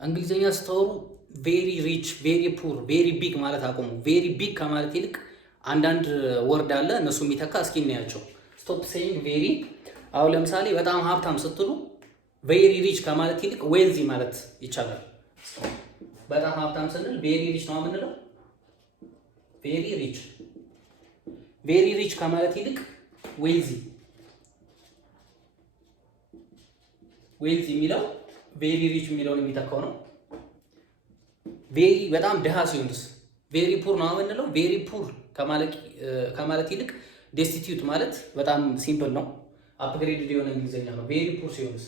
እንግሊዘኛ ስታወሩ ቬሪ ሪች፣ ቬሪ ፑር፣ ቬሪ ቢግ ማለት አቆሙ። ቬሪ ቢግ ከማለት ይልቅ አንዳንድ ወርድ አለ እነሱ የሚተካ እስኪ እናያቸው። ስቶፕ ሴይንግ ቬሪ። አሁን ለምሳሌ በጣም ሀብታም ስትሉ ቬሪ ሪች ከማለት ይልቅ ዌልዚ ማለት ይቻላል። በጣም ሀብታም ስንል ቬሪ ሪች ነው የምንለው። ቬሪ ሪች፣ ቬሪ ሪች ከማለት ይልቅ ዌልዚ፣ ዌልዚ የሚለው ቬሪ ሪች የሚለውን የሚተካው ነው። ቬሪ በጣም ድሃ ሲሆንስ ቬሪ ፑር ነው የምንለው። ቬሪ ፑር ከማለት ይልቅ ዴስቲቲዩት ማለት በጣም ሲምፕል ነው፣ አፕግሬድድ የሆነ እንግሊዝኛ ነው። ቬሪ ፑር ሲሆንስ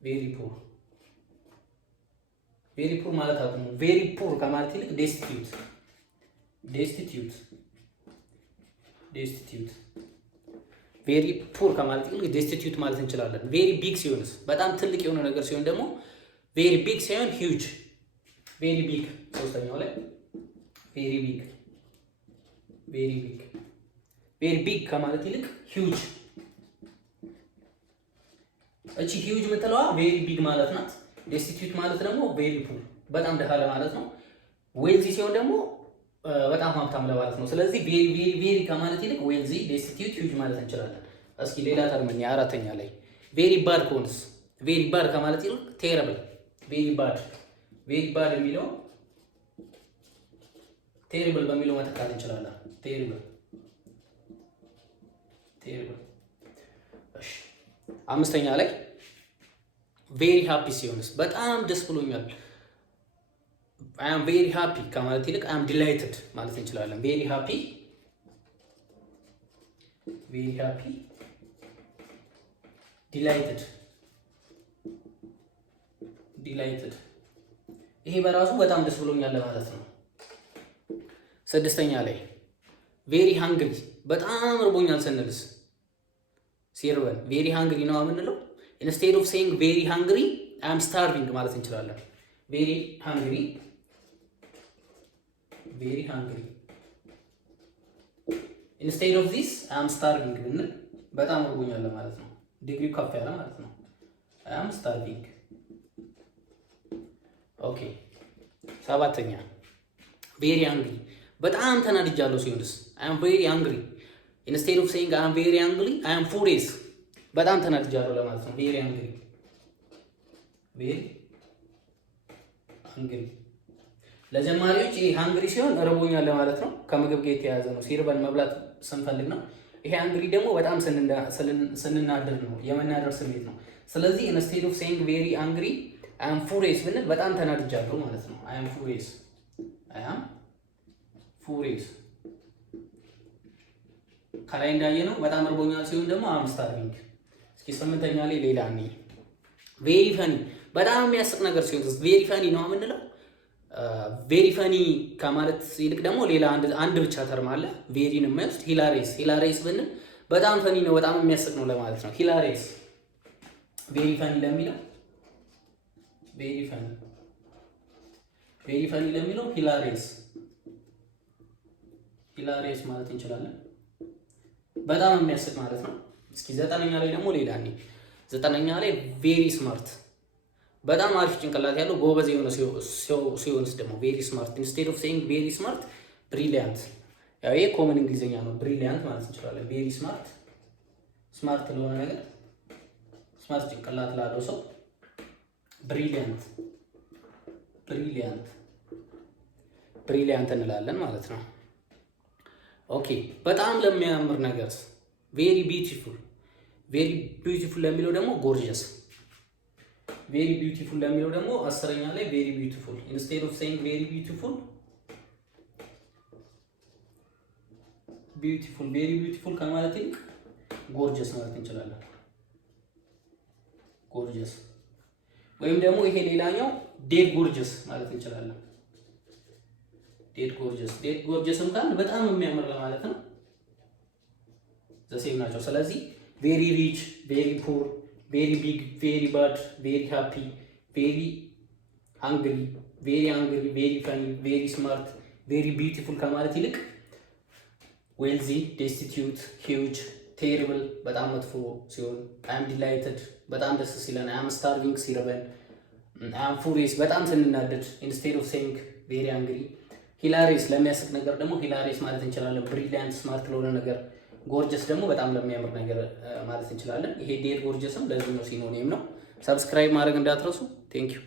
ቬሪ ፑር፣ ቬሪ ፑር ማለት አቁሙ። ቬሪ ፑር ከማለት ይልቅ ዴስቲቲዩት፣ ዴስቲቲዩት፣ ዴስቲቲዩት። ቬሪ ፑር ከማለት ይልቅ ዴስቲቲዩት ማለት እንችላለን። ቬሪ ቢግ ሲሆንስ በጣም ትልቅ የሆነ ነገር ሲሆን ደግሞ ቬሪ ቢግ ሳይሆን ሂውጅ፣ ቬሪ ቢግ። ሶስተኛው ላይ ቬሪ ቢግ፣ ቬሪ ቢግ። ቬሪ ቢግ ከማለት ይልቅ ሂውጅ። እቺ ሂውጅ የምትለዋ ቬሪ ቢግ ማለት ናት። ዴስቲቲዩት ማለት ደግሞ ቬሪ ፑር በጣም ደሃ ለማለት ነው። ዌልዚ ሲሆን ደግሞ በጣም ሀብታም ለማለት ነው። ስለዚህ ቬሪ ቬሪ ቬሪ ከማለት ይልቅ ዌልዚ፣ ዴስቲቲዩት፣ ሂውጅ ማለት እንችላለን። እስኪ ሌላ ተርምኛ አራተኛ ላይ ቬሪ ባድ ከሆንስ ቬሪ ባድ ከማለት ይልቅ ቴረብል፣ ቬሪ ባድ። ቬሪ ባድ የሚለው ቴሪብል በሚለው መተካት እንችላለን። ቴሪብል፣ ቴሪብል። እሺ አምስተኛ ላይ ቬሪ ሃፒ ሲሆንስ በጣም ደስ ብሎኛል። አይ አም ቬሪ ሃፒ ከማለት ይልቅ አይ አም ዲላይትድ ማለት እንችላለን። ቬሪ ሃፒ፣ ቬሪ ሃፒ፣ ዲላይትድ፣ ዲላይትድ። ይሄ በራሱ በጣም ደስ ብሎኛል ለማለት ነው። ስድስተኛ ላይ ቬሪ ሃንግሪ በጣም እርቦኛል ስንልስ ሲርበን ቬሪ ሃንግሪ ነው የምንለው። ኢንስቴድ ኦፍ ሴይንግ ቬሪ ሃንግሪ አይ አም ስታርቪንግ ማለት እንችላለን። ቬሪ ሃንግሪ፣ ቬሪ ሃንግሪ። ኢንስቴድ ኦፍ ዚስ አይ አም ስታርቪንግ ብንል በጣም እርቦኛል ማለት ነው። ዲግሪው ከፍ ያለ ማለት ነው። አይ አም ስታርቪንግ። ኦኬ ሰባተኛ ቬሪ ሃንግሪ በጣም ተናድጃለሁ ሲሆንስ አይ አም ቬሪ ሃንግሪ። ኢንስቴድ ኦፍ ሴይንግ አይ አም ቬሪ ሃንግሪ አይ አም ፉሪየስ በጣም ተናድጃለሁ ለማለት ነው። ቬሪ ሃንግሪ፣ ቬሪ ሃንግሪ። ለጀማሪዎች ይሄ ሃንግሪ ሲሆን እርቦኛል ለማለት ነው። ከምግብ ጋር የተያያዘ ነው። ሲርበን መብላት ስንፈልግ ነው። ይሄ ሃንግሪ ደግሞ በጣም ስንናደድ ነው፣ የመናደር ስሜት ነው። ስለዚህ ኢንስቴድ ኦፍ ሴይንግ ቬሪ ሃንግሪ አይ አም ፉሪየስ ብንል በጣም ተናድጃለሁ ማለት ነው። አይ አም ፉሪየስ፣ አይ አም ፉሪየስ። ከላይ እንዳየነው በጣም እርቦኛል ሲሆን ደግሞ አይ አም ስታርቪንግ። እስኪ ስምንተኛ ላይ ሌላ እኔ ቬሪ ፈኒ በጣም የሚያስቅ ነገር ሲሆን ቬሪ ፈኒ ነው የምንለው። ቬሪ ፈኒ ከማለት ይልቅ ደግሞ ሌላ አንድ ብቻ ተርም አለ ቬሪን የማይወስድ ሂላሬስ። ሂላሬስ ብንል በጣም ፈኒ ነው፣ በጣም የሚያስቅ ነው ለማለት ነው። ሂላሬስ፣ ቬሪ ፈኒ ለሚለው ቬሪ ፈኒ፣ ቬሪ ፈኒ ለሚለው ሂላሬስ፣ ሂላሬስ ማለት እንችላለን። በጣም የሚያስቅ ማለት ነው። እስኪ ዘጠነኛ ላይ ደግሞ ሌላ እኔ ዘጠነኛ ላይ ቬሪ ስማርት በጣም አሪፍ ጭንቅላት ያለው ጎበዝ የሆነ ሲሆንስ ደግሞ ቬሪ ስማርት። ኢንስቴድ ኦፍ ሴይንግ ቬሪ ስማርት ብሪሊያንት። ያው ይሄ ኮመን እንግሊዝኛ ነው፣ ብሪሊያንት ማለት እንችላለን። ቬሪ ስማርት፣ ስማርት ለሆነ ነገር ስማርት ጭንቅላት ላለው ሰው ብሪሊያንት፣ ብሪሊያንት፣ ብሪሊያንት እንላለን ማለት ነው። ኦኬ በጣም ለሚያምር ነገር ቬሪ ቢዩቲፉል። ቬሪ ቢዩቲፉል ለሚለው ደግሞ ጎርጀስ። ቬሪ ቢዩቲፉል ለሚለው ደግሞ አስረኛ ላይ ቬሪ ቢዩቲፉል። ኢንስቴድ ኦፍ ሴይንግ ቬሪ ቢዩቲፉል፣ ቢዩቲፉል፣ ቬሪ ቢዩቲፉል ከማለት ይልቅ ጎርጀስ ማለት እንችላለን። ጎርጀስ። ወይም ደግሞ ይሄ ሌላኛው ዴድ ጎርጀስ ማለት እንችላለን። ዴድ ጎርጀስ። ዴድ ጎርጀስም ካል በጣም የሚያምር ለማለት ነው። ዘሴም ናቸው። ስለዚህ ቬሪ ሪች፣ ቬሪ ፑር፣ ቬሪ ቢግ፣ ቬሪ ባድ፣ ቬሪ ሃፒ፣ ቬሪ ሃንግሪ፣ ቬሪ ሃንግሪ፣ ቬሪ ፈኒ፣ ቬሪ ስማርት፣ ቬሪ ቢዩቲፉል ከማለት ይልቅ ዌልዚ፣ ዴስቲቲዩት፣ ሂውጅ፣ ቴሪብል በጣም መጥፎ ሲሆን፣ አይ አም ዲላይትድ በጣም ደስ ሲለን፣ አይ አም ስታርቪንግ ሲርበን፣ ፉሪየስ በጣም ስንናደድ፣ ኢንስቴድ ኦፍ ሴይንግ ቬሪ አንግሪ። ሂላሪየስ ለሚያስቅ ነገር ደግሞ ሂላሪየስ ማለት እንችላለን። ብሪሊያንት ስማርት ለሆነ ነገር፣ ጎርጀስ ደግሞ በጣም ለሚያምር ነገር ማለት እንችላለን። ይሄ ዴድ ጎርጀስም ለዚህ ነው ሲኖኒም ነው። ሰብስክራይብ ማድረግ እንዳትረሱ። ቴንክ ዩ